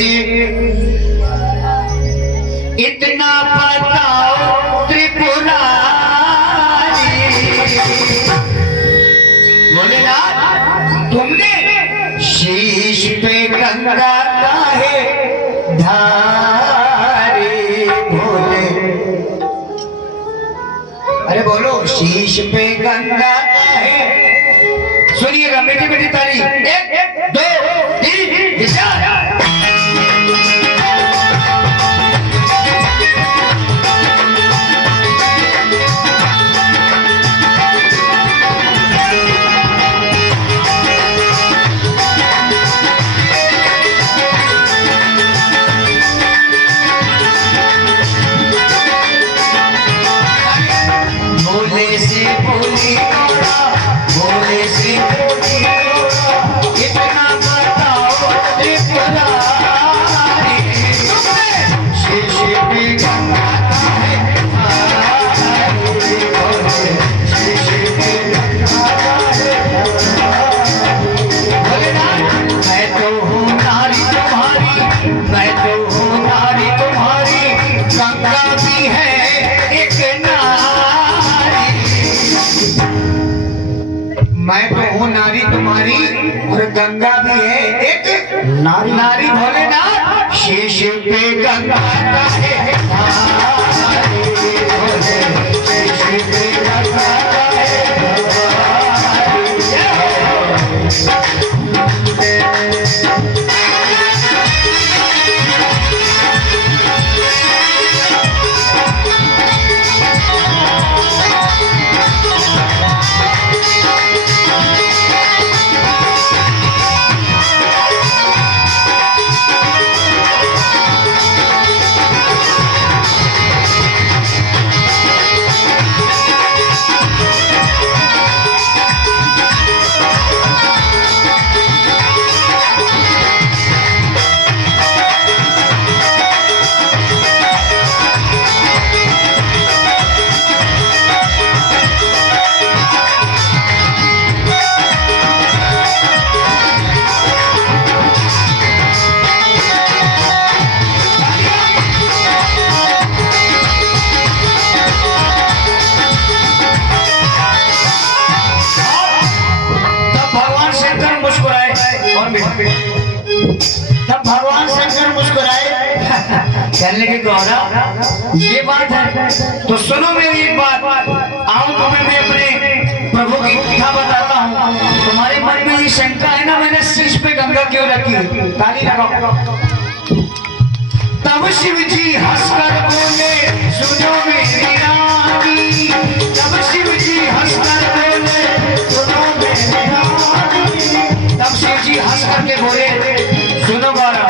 से इतना बताओ त्रिपुरारी, भोलेनाथ तुमने शीश पे गंगा काहे धारी, भोले अरे बोलो शीश पे गंगा काहे। सुनिएगा मीठी मीठी ताली, 1 2 3 इशारा। भोले से भोली भोले से भोली इतना बताओ त्रिपुरारी, शीश पे गंगा काहे धारी, शीश पे गंगा काहे धारी। भोलेनाथ मैं तो हूँ नारी तुम्हारी, मैं तो हूँ नारी तुम्हारी, गंगा भी है एक नारी। मैं तो हूँ नारी तुम्हारी और गंगा भी है एक नारी। नारी भोलेनाथ शीश पे गंगा काहे धारी, शीश पे गंगा काहे तब भगवान शंकर मुस्कुराए, कहने लगे गौरा ये बात है तो सुनो मेरी एक बात, आओ तुम्हें मैं अपने प्रभु की कथा बताता हूँ। तुम्हारे मन में ये शंका है ना मैंने शीश पे गंगा क्यों रखी, ताली लगाओ। तब शिव जी हंसकर बोले सुनो मेरी रानी, तब शिव जी हंसकर बोले सुनो मेरी रानी, तब शिव जी हंस करके बोले सुनो गौरा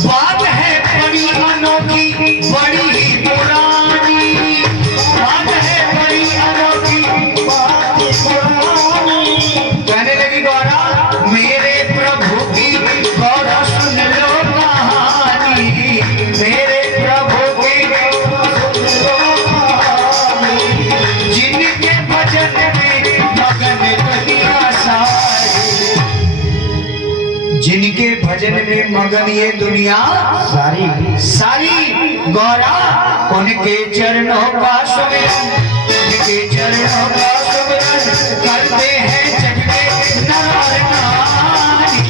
बात है बड़ी अनोखी बड़ी ही पुरानी, बात है बड़ी अनोखी बड़ी पुरानी। कहने लगी गौरा मेरे प्रभु की गौरा सुन लो कहानी, मेरे प्रभु की गौरा सुन लो कहानी, जिनके भजन में मगन दुनिया सारी, जिनके भजन में मगन ये दुनिया सारी सारी। गौरा उनके चरणों का सुमिरन, उनके चरणों का सुमिरन करते हैं जग के नर और नारी।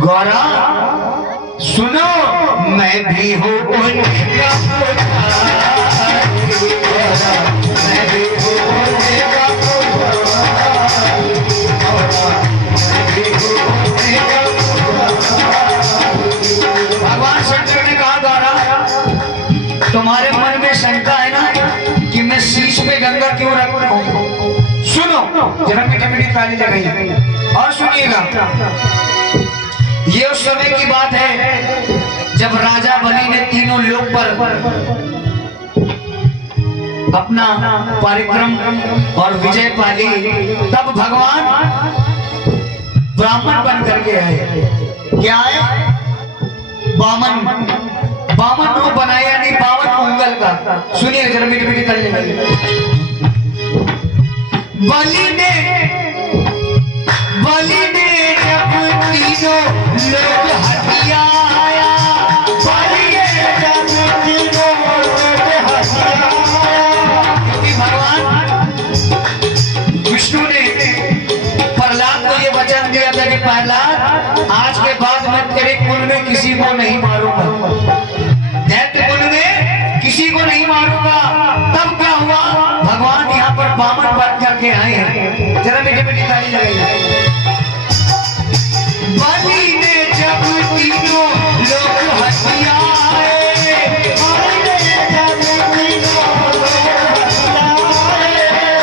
गौरा सुनो मैं भी हूँ उनका पुजारी, मैं भी हूँ उनका पुजारी, भगवान शंकर ने कहा गौरा तुम्हारे मन में शंका है ना कि मैं शीश पे गंगा क्यों रखूं, सुनो जरा मीठी मीठी ताली लगाइए और सुनिएगा। ये उस समय की बात है जब राजा बलि ने तीनों लोक पर अपना परिक्रम और विजय पाली, तब भगवान ब्राह्मण बन करके आए। क्या है? बामन बामन रूप बनाया, नहीं 52 उंगल का। सुनिए जरा मीठी मीठी ताली लगाइए। बलि ने जब तीनों प्रहलाद, आज के बाद मैं तेरे कुल में किसी को नहीं मारूंगा, दैत्य कुल में किसी को नहीं मारूंगा। तब क्या हुआ, भगवान यहाँ पर बामन बन करके आए हैं। जरा मीठी मीठी ताली लगाइए। बलि ने जब तीनों लोग हथियाए,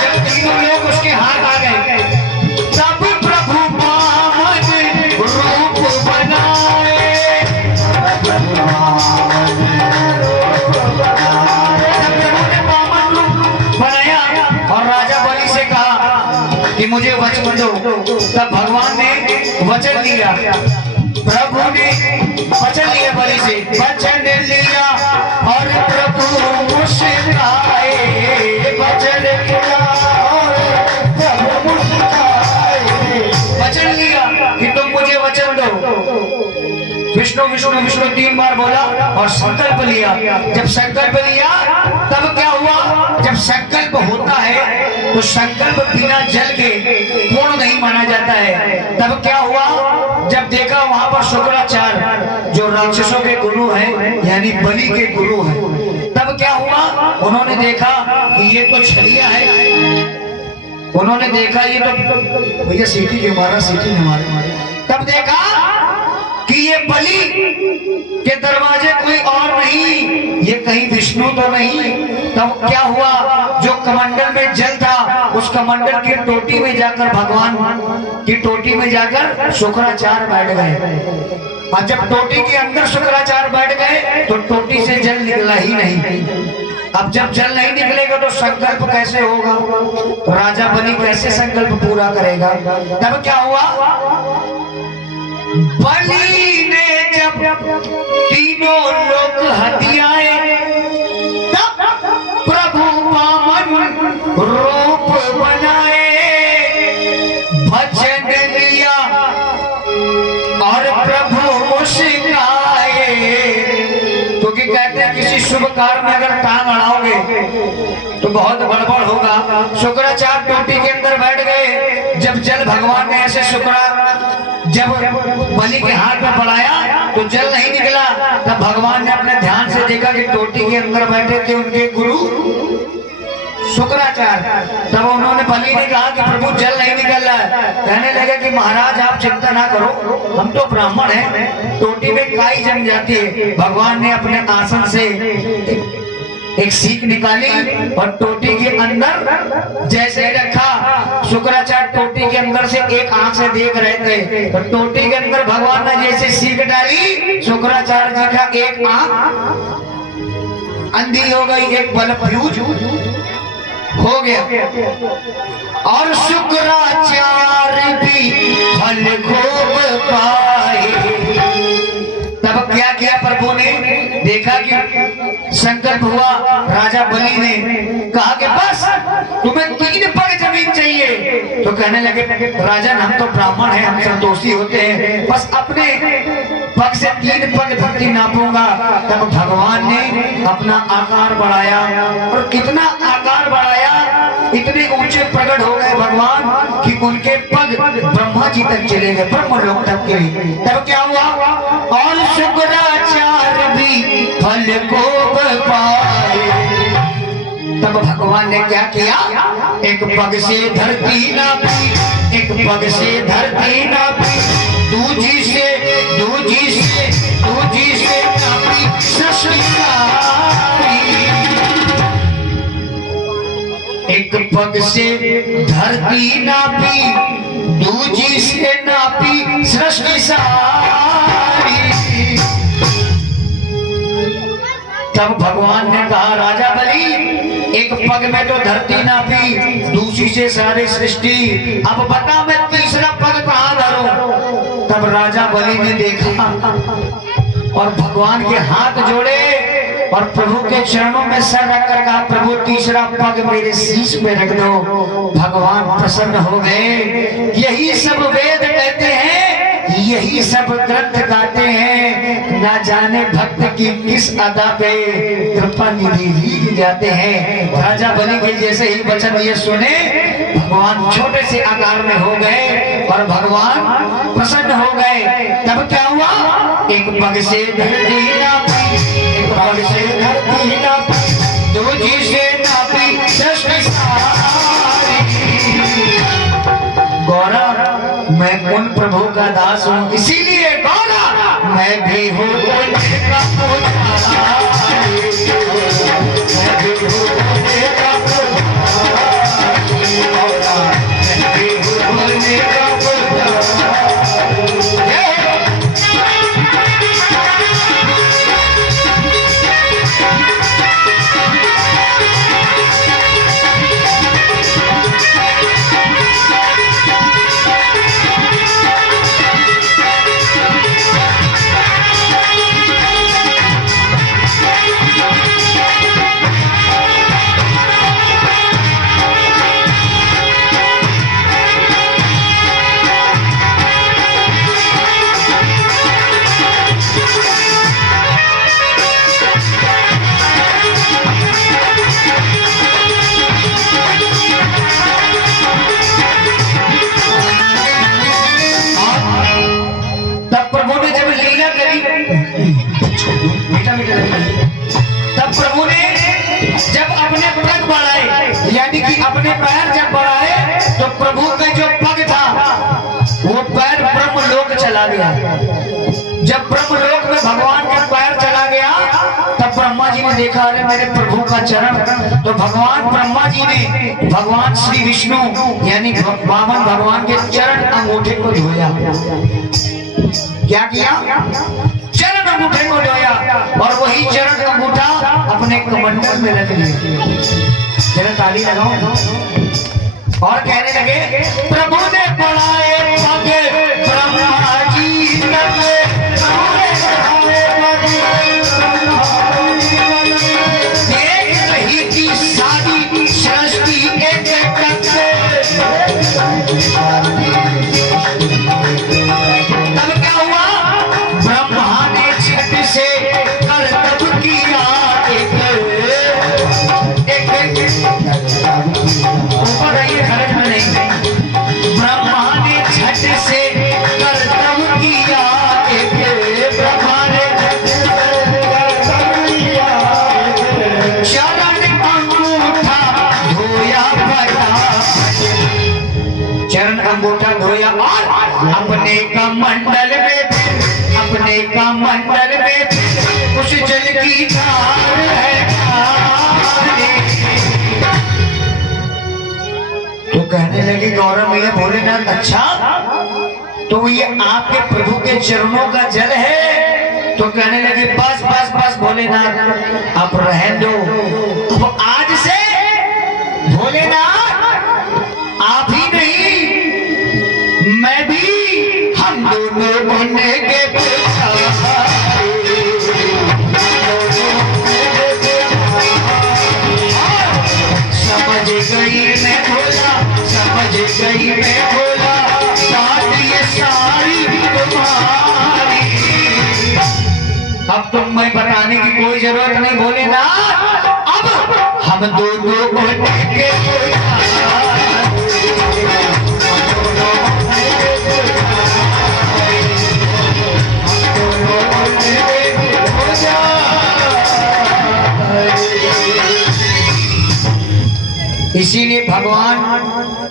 जब तीनों लोग उसके हाथ आ गए, तब प्रभु बामन रूप बनाए। जब प्रभु ने बामन रूप बनाया और राजा बलि से कहा कि मुझे वचन दो, तब भगवान ने वचन लिया। प्रभु ने वचन लिया, बलि से वचन लिया और प्रभु मुस्कुराए। वचन लिया और प्रभु मुस्कुराए। वचन लिया कि तुम मुझे वचन दो। विष्णु विष्णु विष्णु 3 बार बोला और संकल्प लिया। जब संकल्प लिया तब क्या हुआ, जब संकल्प होता है तो संकल्प बिना जल के पूर्ण नहीं माना जाता है। तब क्या हुआ, जब देखा वहां पर शुक्राचार्य जो राक्षसों के गुरु हैं, यानी बलि के गुरु हैं, तब क्या हुआ, उन्होंने देखा कि ये तो छलिया है। उन्होंने देखा ये तो, भैया सीटी क्यों मारा, सीटी नहीं मारे। तब देखा कि ये बलि के दरवाजे कोई और नहीं, ये कहीं विष्णु तो नहीं। तब क्या हुआ, जो कमंडल में जल था उस कमंडल की टोटी में जाकर, भगवान की टोटी में जाकर शुक्राचार्य बैठ गए। और जब टोटी के अंदर शुक्राचार्य बैठ गए तो टोटी से जल निकला ही नहीं। अब जब जल नहीं निकलेगा तो संकल्प कैसे होगा, तो राजा बलि कैसे संकल्प पूरा करेगा। तब क्या हुआ, बलि ने जब तीनों लोग हथियाए, तब प्रभु बामन रूप बनाए। वचन लिया और प्रभु मुस्कुराए। क्योंकि कहते हैं किसी शुभ कार्य में अगर टांग अड़ाओगे तो बहुत गड़बड़ होगा। शुक्राचार्य टोटी के अंदर बैठ गए। जब जल भगवान ने ऐसे जब बलि के हाथ में पड़ाया तो जल नहीं निकला। तब भगवान ने अपने ध्यान से देखा कि टोटी के अंदर बैठे थे उनके गुरु शुक्राचार्य। तब उन्होंने, बलि ने कहा कि प्रभु जल नहीं निकल रहा है। कहने लगे कि महाराज आप चिंता ना करो, हम तो ब्राह्मण हैं, टोटी में काई जम जाती है। भगवान ने अपने आसन से एक सीख निकाली और टोटी के अंदर जैसे ही रखा। शुक्राचार्य टोटी के अंदर से एक आंख से देख रहे थे, तो टोटी के अंदर भगवान ने जैसे सीख डाली, शुक्राचार्य जी का एक आंख अंधी हो गई, एक बल्ब फ्यूज हो गया। और शुक्राचार्य भी फल खूब पाए। तब क्या किया, प्रभु ने देखा कि संकल्प हुआ। राजा बलि ने कहा कि बस तुम्हें 3 पग जमीन चाहिए। तो कहने लगे, राजन हम तो ब्राह्मण हैं, हम संतोषी होते हैं, बस अपने पग से 3 पग धरती नापूंगा। तब भगवान ने अपना आकार बढ़ाया और कितना आकार बढ़ाया, इतने ऊंचे प्रकट हो गए भगवान कि उनके पग ब्रह्मा जी तक चले गए, ब्रह्म लोक तक के। तब क्या हुआ, और शुक्राचार्य भी फल को पाए। तब भगवान ने क्या किया, एक पग से धरती नापी, एक पग से धरती नापी, दूजी से नापी सृष्टि सारी। एक पग से धरती नापी, दूजी से नापी सृष्टि सारी। तब भगवान ने कहा, राजा बलि एक पग में तो धरती नापी, दूसरी से सारी सृष्टि, अब बता मैं तीसरा पग कहाँ धरूं। तब राजा बलि ने देखा और भगवान के हाथ जोड़े और प्रभु के चरणों में सर रखकर कहा, प्रभु तीसरा पग मेरे शीश पे रख दो। भगवान प्रसन्न हो गए। यही सब वेद कहते हैं, यही सब ग्रंथ गाते हैं, ना जाने भक्त की किस अदा पे कृपा निधि भीग जाते हैं। राजा बलि के जैसे ही वचन ये सुने भगवान छोटे से आकार में हो गए और भगवान प्रसन्न हो गए। तब क्या हुआ, एक पग से धरती नापी, एक पग से धरती नापी, दूजी से नापी सृष्टि सारी। गौरा मैं उन प्रभु का दास हूँ, इसीलिए गौरा मैं भी हूँ उनका पुजारी, मैं भी हूँ उनका पुजारी, गौरा मैं भी हूँ उनका पुजारी। तब प्रभु ने जब अपने पग बढ़ाए, यानी कि अपने पैर जब बढ़ाए, तो प्रभु का जो पग था वो पैर ब्रह्मलोक चला गया। जब ब्रह्मलोक में भगवान का पैर चला गया, तब ब्रह्मा जी ने देखा अरे मेरे प्रभु का चरण, तो भगवान ब्रह्मा जी ने भगवान श्री विष्णु यानी वामन भगवान के चरण अंगूठे को धोया। क्या किया, चरण अंगूठे को धोया और वही चरण अंगूठा अपने कमंडल में रख लिया। जरा ताली लगाओ और कहने लगे प्रभु ने बढ़ाए पग ब्रह्मा जी तक, देख रही थी सारी सृष्टि एक टक। तब क्या हुआ, ब्रह्मा ने छठ से करतब किया ऊपर आइए खरच में नहीं, ब्रह्मा ने छठ से करतब किया, ब्रह्मा ने चरण अंगूठा धोया फटाफट, चरण अंगूठा धोया और अपने कमंडल में, अपने कमंडल में उस जल की धार है। तो कहने लगे गौरव भैया भोलेनाथ अच्छा, तो ये आपके प्रभु के चरणों का जल है? तो कहने लगे बस बस बस भोलेनाथ अब रहने दो, अब आज से भोलेनाथ आप ही नहीं मैं भी, हम दोनों बनेंगे समझ गई मैं भोला, समझ गई मैं भोला, बात ये सारी तुम्हारी। अब तुम मैं बताने की कोई जरूरत नहीं भोलेनाथ, अब हम दोनों बनेंगे इसीलिए भगवान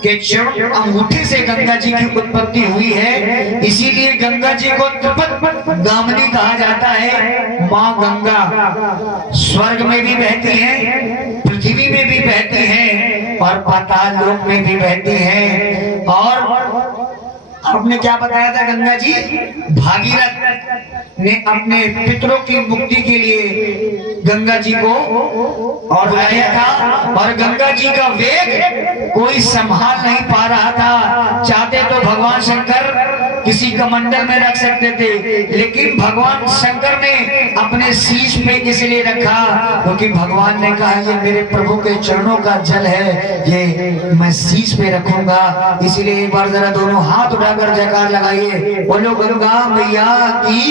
के चरण अंगूठे से गंगा जी की उत्पत्ति हुई है। इसीलिए गंगा जी को त्रिपद गामिनी कहा जाता है। माँ गंगा स्वर्ग में भी बहती है, पृथ्वी में भी बहती है और पाताल लोक में भी बहती है। और आपने क्या बताया था, गंगा जी भागीरथ ने अपने पितरों की मुक्ति के लिए गंगा जी को और बुलाया था, और गंगा जी का वेग कोई संभाल नहीं पा रहा था। चाहते तो भगवान शंकर किसी कमंडल में रख सकते थे, लेकिन भगवान शंकर ने अपने शीश पे इसलिए रखा क्योंकि भगवान ने कहा ये मेरे प्रभु के चरणों का जल है, ये मैं शीश पे रखूंगा। इसीलिए एक बार जरा दोनों हाथ उठाकर जयकार लगाइए, बोलो गंगा मैया की।